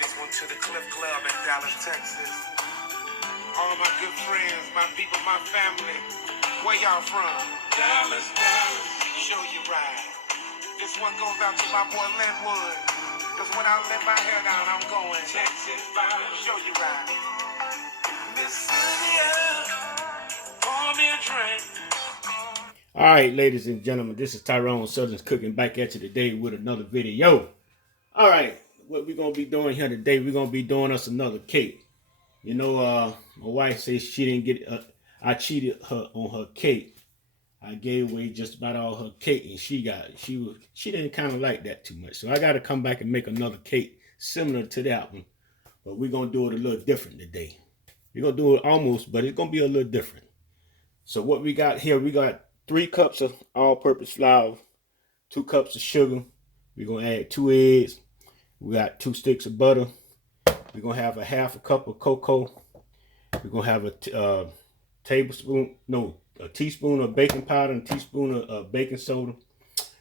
This one to the Cliff Club in Dallas, Texas. All my good friends, my people, my family. Where y'all from? Dallas, Dallas. Show you right. This one goes out to my boy Linwood. Cause when I let my hair down, I'm going Texas, show you right. Miss Sylvia, pour me a drink. All right, ladies and gentlemen, this is Tyron'e Southern's Cooking back at you today with another video. All right, what we're going to be doing here today, we're going to be doing us another cake. You know, my wife says she didn't get, I cheated her on her cake. I gave away just about all her cake and she didn't kind of like that too much. So I got to come back and make another cake similar to that one. But we're going to do it a little different today. We're going to do it almost, but it's going to be a little different. So what we got here, we got 3 cups of all-purpose flour, 2 cups of sugar. We're going to add 2 eggs. We got 2 sticks of butter. We're going to have a half a cup of cocoa. We're going to have a teaspoon of baking powder and a teaspoon of baking soda.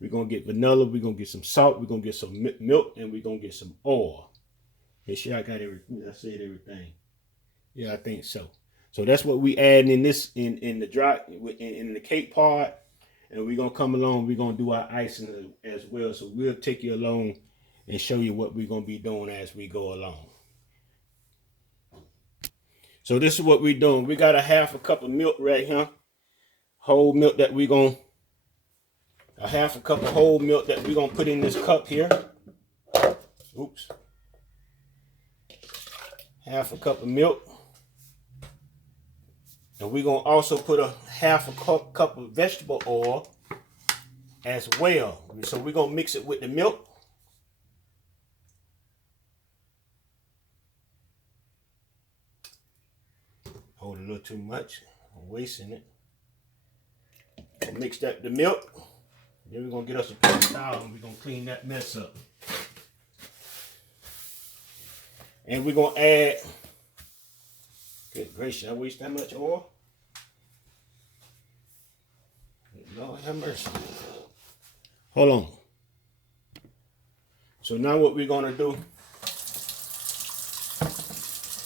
We're going to get vanilla. We're going to get some salt. We're going to get some milk. And we're going to get some oil. Make sure I got everything. I said everything. Yeah, I think so. So that's what we add in this in the cake part, and we're gonna come along. We're gonna do our icing as well. So we'll take you along and show you what we're gonna be doing as we go along. So this is what we're doing. We got a half a cup of milk right here, whole milk that we're gonna a half a cup of whole milk that we're gonna put in this cup here. Oops, half a cup of milk. And we're going to also put a half a cup of vegetable oil as well. So we're going to mix it with the milk. Hold a little too much. I'm wasting it. We'll mix that with the milk. Then we're going to get us a paper towel and we're going to clean that mess up. And we're going to add... Good gracious, I waste that much oil? Lord have mercy. Hold on. So now what we're going to do,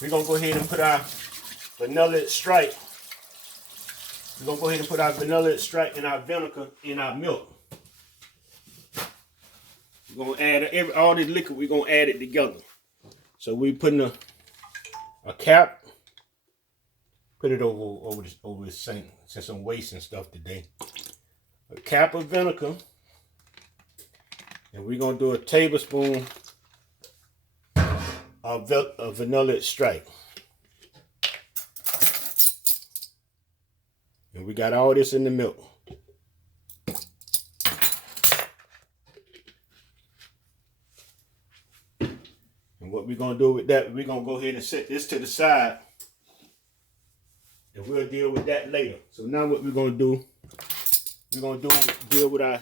we're going to go ahead and put our vanilla extract. We're going to go ahead and put our vanilla extract and our vinegar in our milk. We're going to add all this liquid, we're going to add it together. So we're putting a cap. Put it over this sink since I'm wasting stuff today. A cap of vinegar. And we're going to do a tablespoon of vanilla extract. And we got all this in the milk. And what we're going to do with that, we're going to go ahead and set this to the side. And we'll deal with that later. So now what we're going to do, we're going to deal with our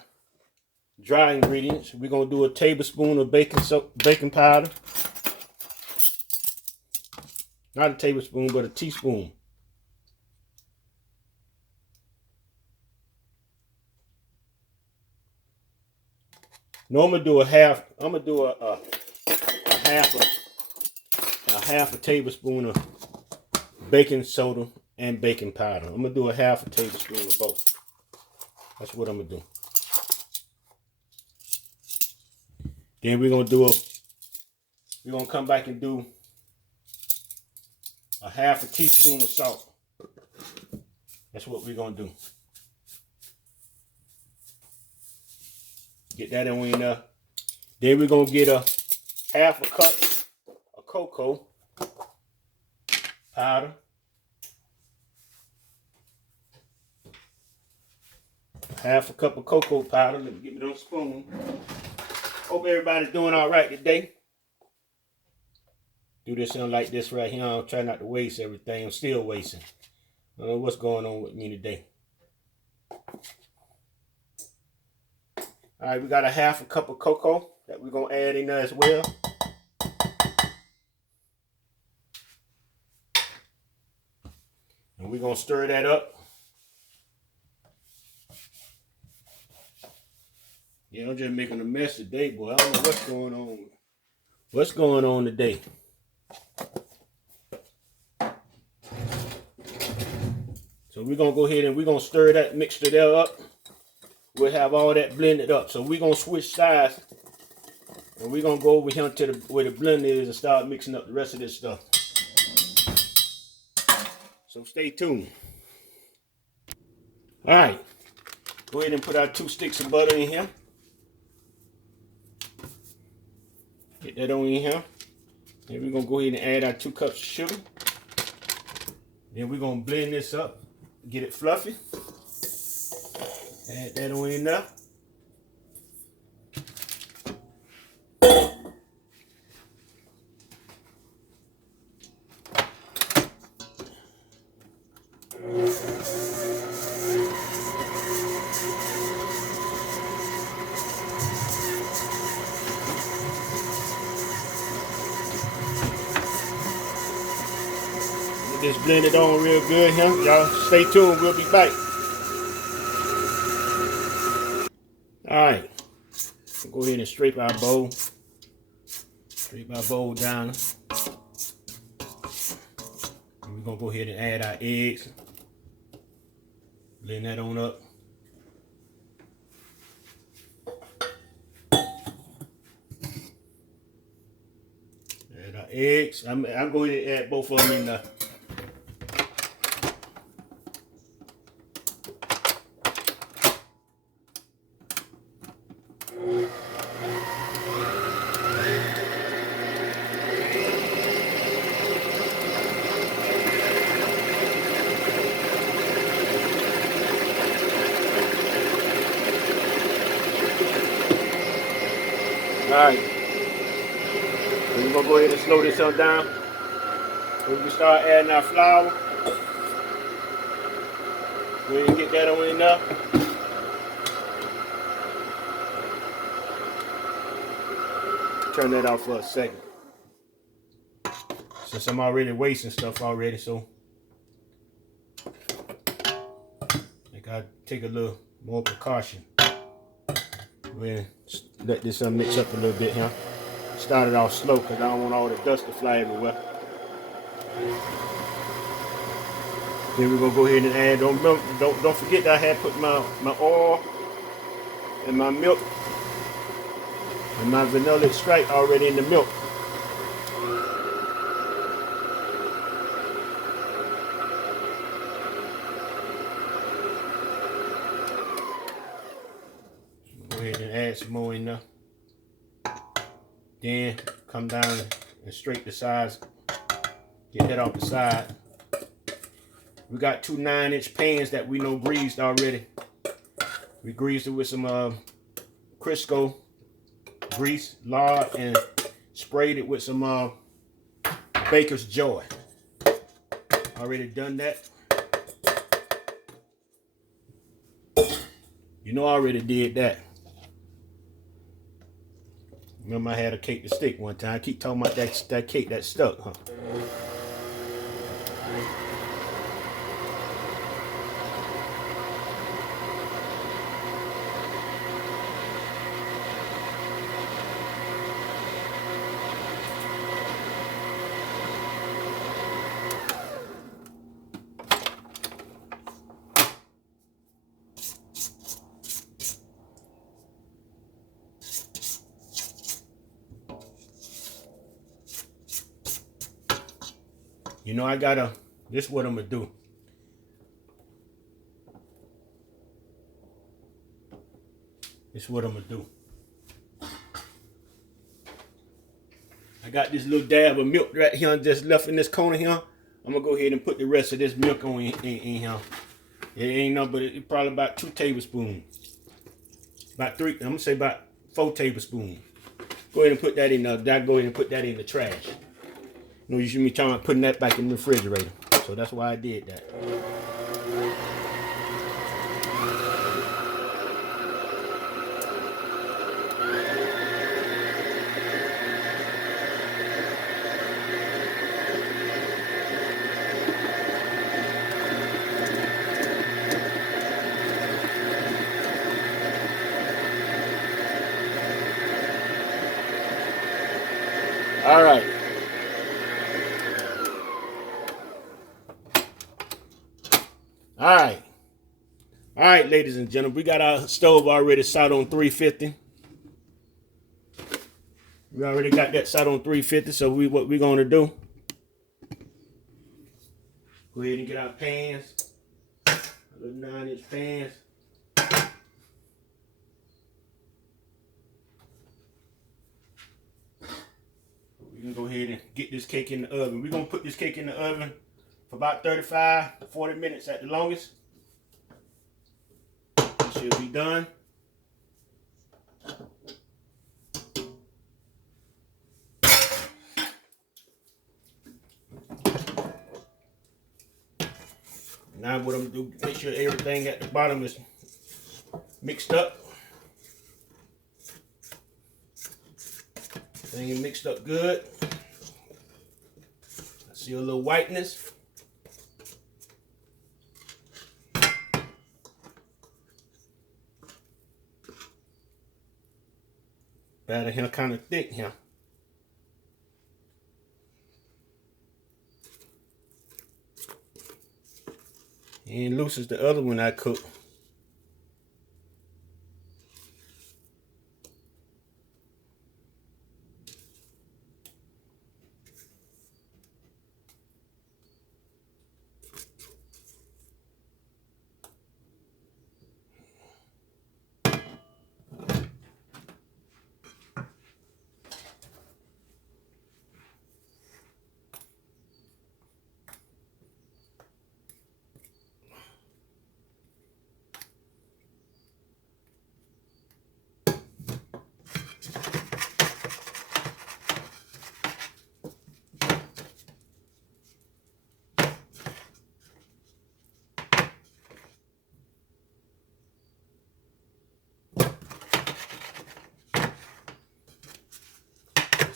dry ingredients. We're going to do a tablespoon of baking powder. Not a tablespoon, but a teaspoon. No, I'm gonna do a half. I'm gonna do a half a tablespoon of baking soda and baking powder. I'm gonna do a half a tablespoon of both. That's what I'm gonna do. Then we're gonna come back and do a half a teaspoon of salt. That's what we're gonna do. Get that in there. Then we're gonna get a half a cup of cocoa powder. Half a cup of cocoa powder. Let me get me on a spoon. Hope everybody's doing all right today. Do this something like this right here. I'll try not to waste everything. I'm still wasting. I don't know what's going on with me today. All right, we got a half a cup of cocoa that we're going to add in there as well. And we're going to stir that up. Yeah, I'm just making a mess today, boy. I don't know what's going on What's going on today? So we're gonna go ahead and we're gonna stir that mixture there up. We'll have all that blended up. So we're gonna switch sides and we're gonna go over here to where the blender is and start mixing up the rest of this stuff. So stay tuned. Alright. Go ahead and put our 2 sticks of butter in here. Get that on in here. Then we're gonna go ahead and add our 2 cups of sugar. Then we're gonna blend this up, get it fluffy. Add that on in there. Just blend it on real good here. Y'all stay tuned. We'll be back. Alright. Go ahead and scrape our bowl. Scrape our bowl down. And we're going to go ahead and add our eggs. Blend that on up. Add our eggs. I'm going to add both of them in there. Alright, so we're going to go ahead and slow this on down. So we can start adding our flour. Go ahead and get that on in there. Turn that off for a second. Since I'm already wasting stuff already, so I gotta take a little more precaution. We'll let this mix up a little bit here. Start it off slow because I don't want all the dust to fly everywhere. Then we're gonna go ahead and add on milk. Don't forget that I had put my oil and my milk and my vanilla extract already in the milk. Go ahead and add some more in there. Then come down and straight the sides. Get that off the side. We got 2 9-inch pans that we know greased already. We greased it with some Crisco grease, lard, and sprayed it with some Baker's Joy. Already done that. You know I already did that. Remember I had a cake to stick one time. I keep talking about that cake that stuck, huh? You know, this is what I'm gonna do. This is what I'm gonna do. I got this little dab of milk right here just left in this corner here. I'm gonna go ahead and put the rest of this milk on in here. It ain't nothing but it's probably about 2 tablespoons. About 3, I'm gonna say about 4 tablespoons. Go ahead and put that in go ahead and put that in the trash. You know, you should be talking about putting that back in the refrigerator. So that's why I did that. All right. All right. All right, ladies and gentlemen, we got our stove already set on 350. We already got that set on 350, so what we're going to do, go ahead and get our pans, little 9-inch pans. We can go ahead and get this cake in the oven. We're going to put this cake in the oven for about 35 to 40 minutes at the longest. It should be done. Now what I'm going to do, make sure everything at the bottom is mixed up. Everything is mixed up good. I see a little whiteness. Batter here kind of thick here. And loose as the other one I cooked.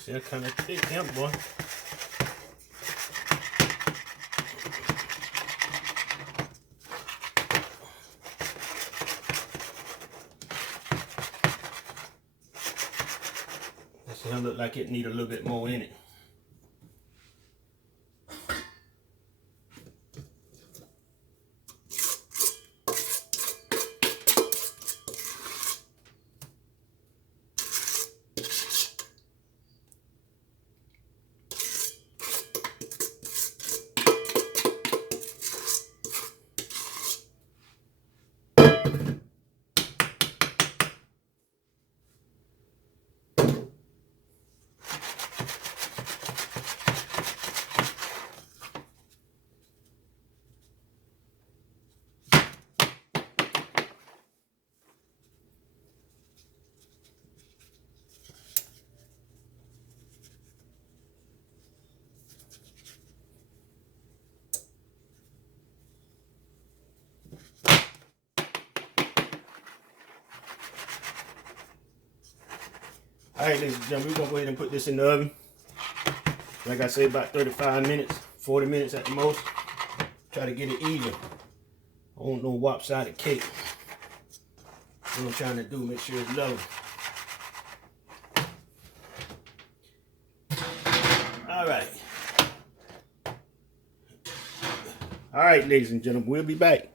See, they're kind of thick, yeah, boy. This here look like it need a little bit more in it. All right, ladies and gentlemen, we're going to go ahead and put this in the oven. Like I said, about 35 minutes, 40 minutes at the most. Try to get it even. I want no lopsided cake. What I'm trying to do, make sure it's level. All right. All right, ladies and gentlemen, we'll be back.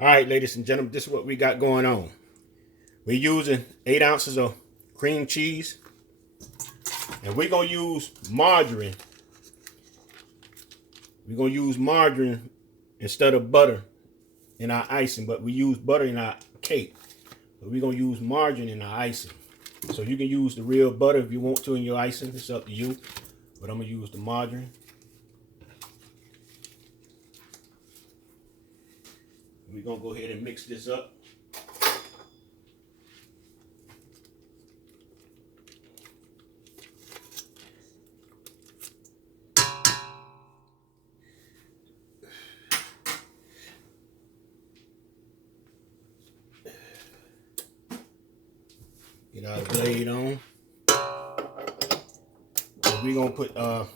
All right, ladies and gentlemen, this is what we got going on. We're using 8 ounces of cream cheese. And we're going to use margarine. We're going to use margarine instead of butter in our icing. But we use butter in our cake. But we're going to use margarine in our icing. So you can use the real butter if you want to in your icing. It's up to you. But I'm going to use the margarine. We're going to go ahead and mix this up. Get our blade on. And we're going to put go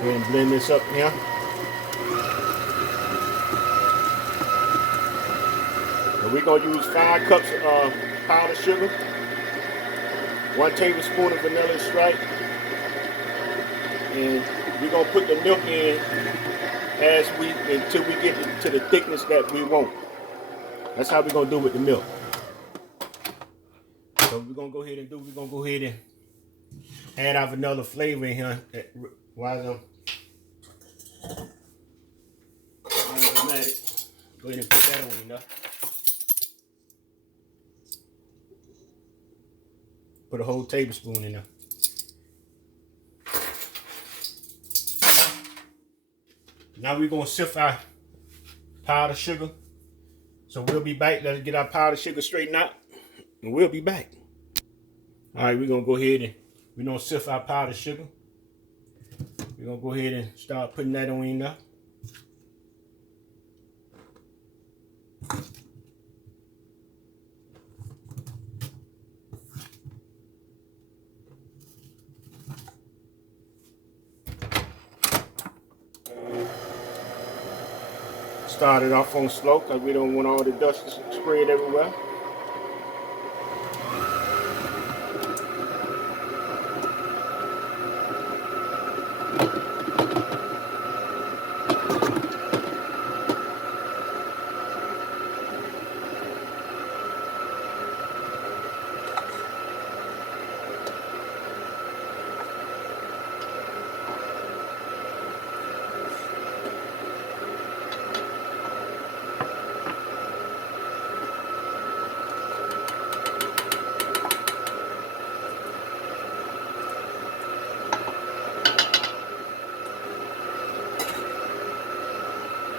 ahead and blend this up here. We're gonna use 5 cups of powdered sugar, 1 tablespoon of vanilla extract, and we're gonna put the milk in until we get to the thickness that we want. That's how we're gonna do with the milk. So we're gonna go ahead and add our vanilla flavor in here. While I'm at it, go ahead and put that on enough. Put a whole tablespoon in there. Now we're gonna sift our powdered sugar. So we'll be back. Let's get our powdered sugar straightened out, and we'll be back. All right, we're gonna go ahead and we're gonna sift our powdered sugar. We're gonna go ahead and start putting that on in there. Start it off on slow because we don't want all the dust to spread everywhere.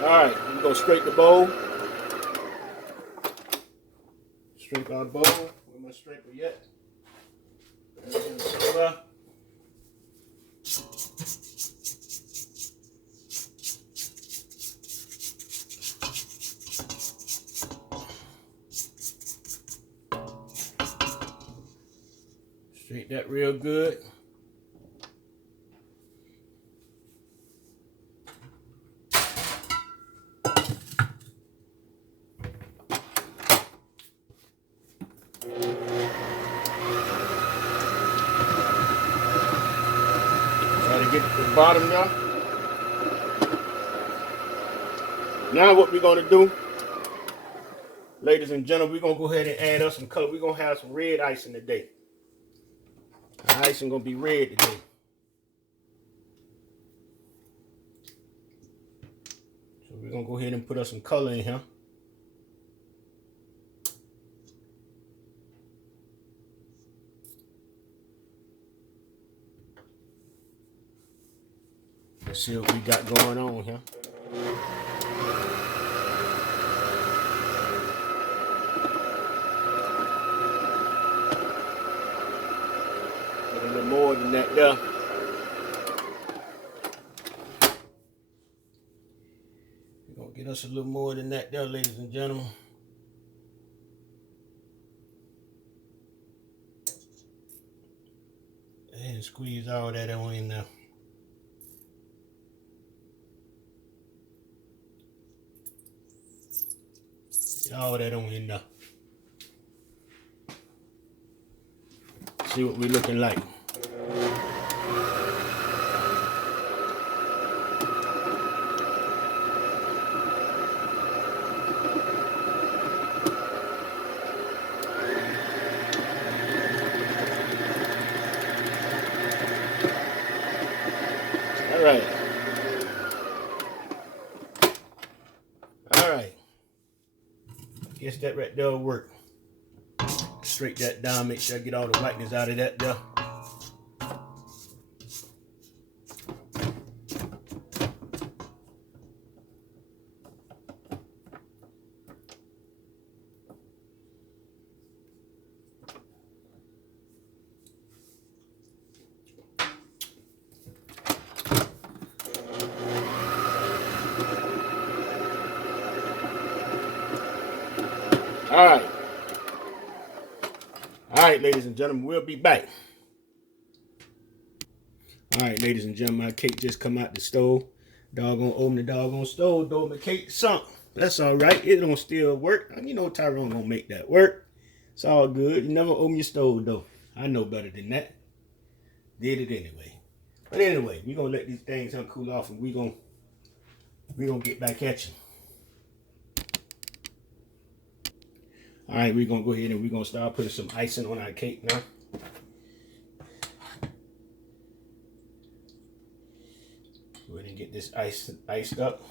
Alright, we're going to scrape the bowl. Scrape our bowl. Where's my scraper yet? Scrape that real good. Get to the bottom now. Now what we're going to do, ladies and gentlemen, we're going to go ahead and add us some color. We're going to have some red icing today. The icing going to be red today. So we're going to go ahead and put us some color in here. Let's see what we got going on here. Get a little more than that there. We're going to get us a little more than that there, ladies and gentlemen. And squeeze all that on in there. All that on in there. See what we're looking like. All right. All right. Guess that right there will work. Straight that down, make sure I get all the whiteness out of that there. All right, ladies and gentlemen, we'll be back. All right, ladies and gentlemen, my cake just come out the stove. Doggone open the doggone stove, though my cake sunk. That's all right. It don't still work. You know Tyron'e gonna make that work. It's all good. You never open your stove though. I know better than that. Did it anyway. But anyway, we gonna let these things cool off, and we gonna get back at you. All right, we're gonna go ahead and we're gonna start putting some icing on our cake now. Go ahead and get this iced up.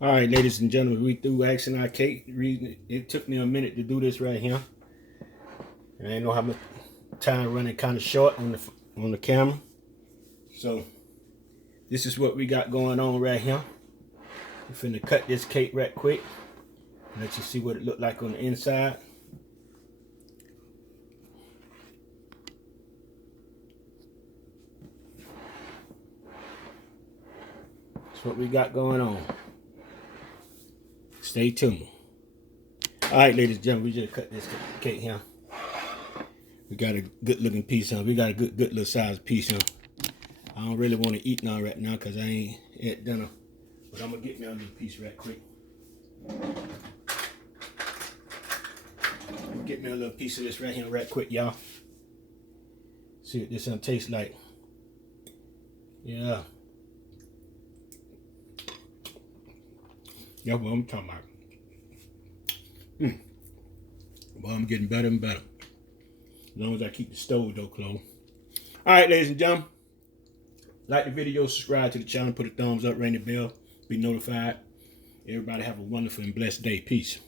All right, ladies and gentlemen, we through icing our cake. It took me a minute to do this right here. And I know how much time running kind of short on the camera. So this is what we got going on right here. We're finna cut this cake right quick. Let you see what it looked like on the inside. That's what we got going on. Stay tuned. All right, ladies and gentlemen, we just cut this cake here. We got a good looking piece, huh? We got a good little size piece, huh? I don't really want to eat none right now because I ain't at dinner. But I'm going to get me a little piece right quick. Get me a little piece of this right here right quick, y'all. See what this one tastes like. Yeah. That's what I'm talking about. Well, I'm getting better and better. As long as I keep the stove though closed. Alright, ladies and gentlemen. Like the video, subscribe to the channel, put a thumbs up, ring the bell, be notified. Everybody have a wonderful and blessed day. Peace.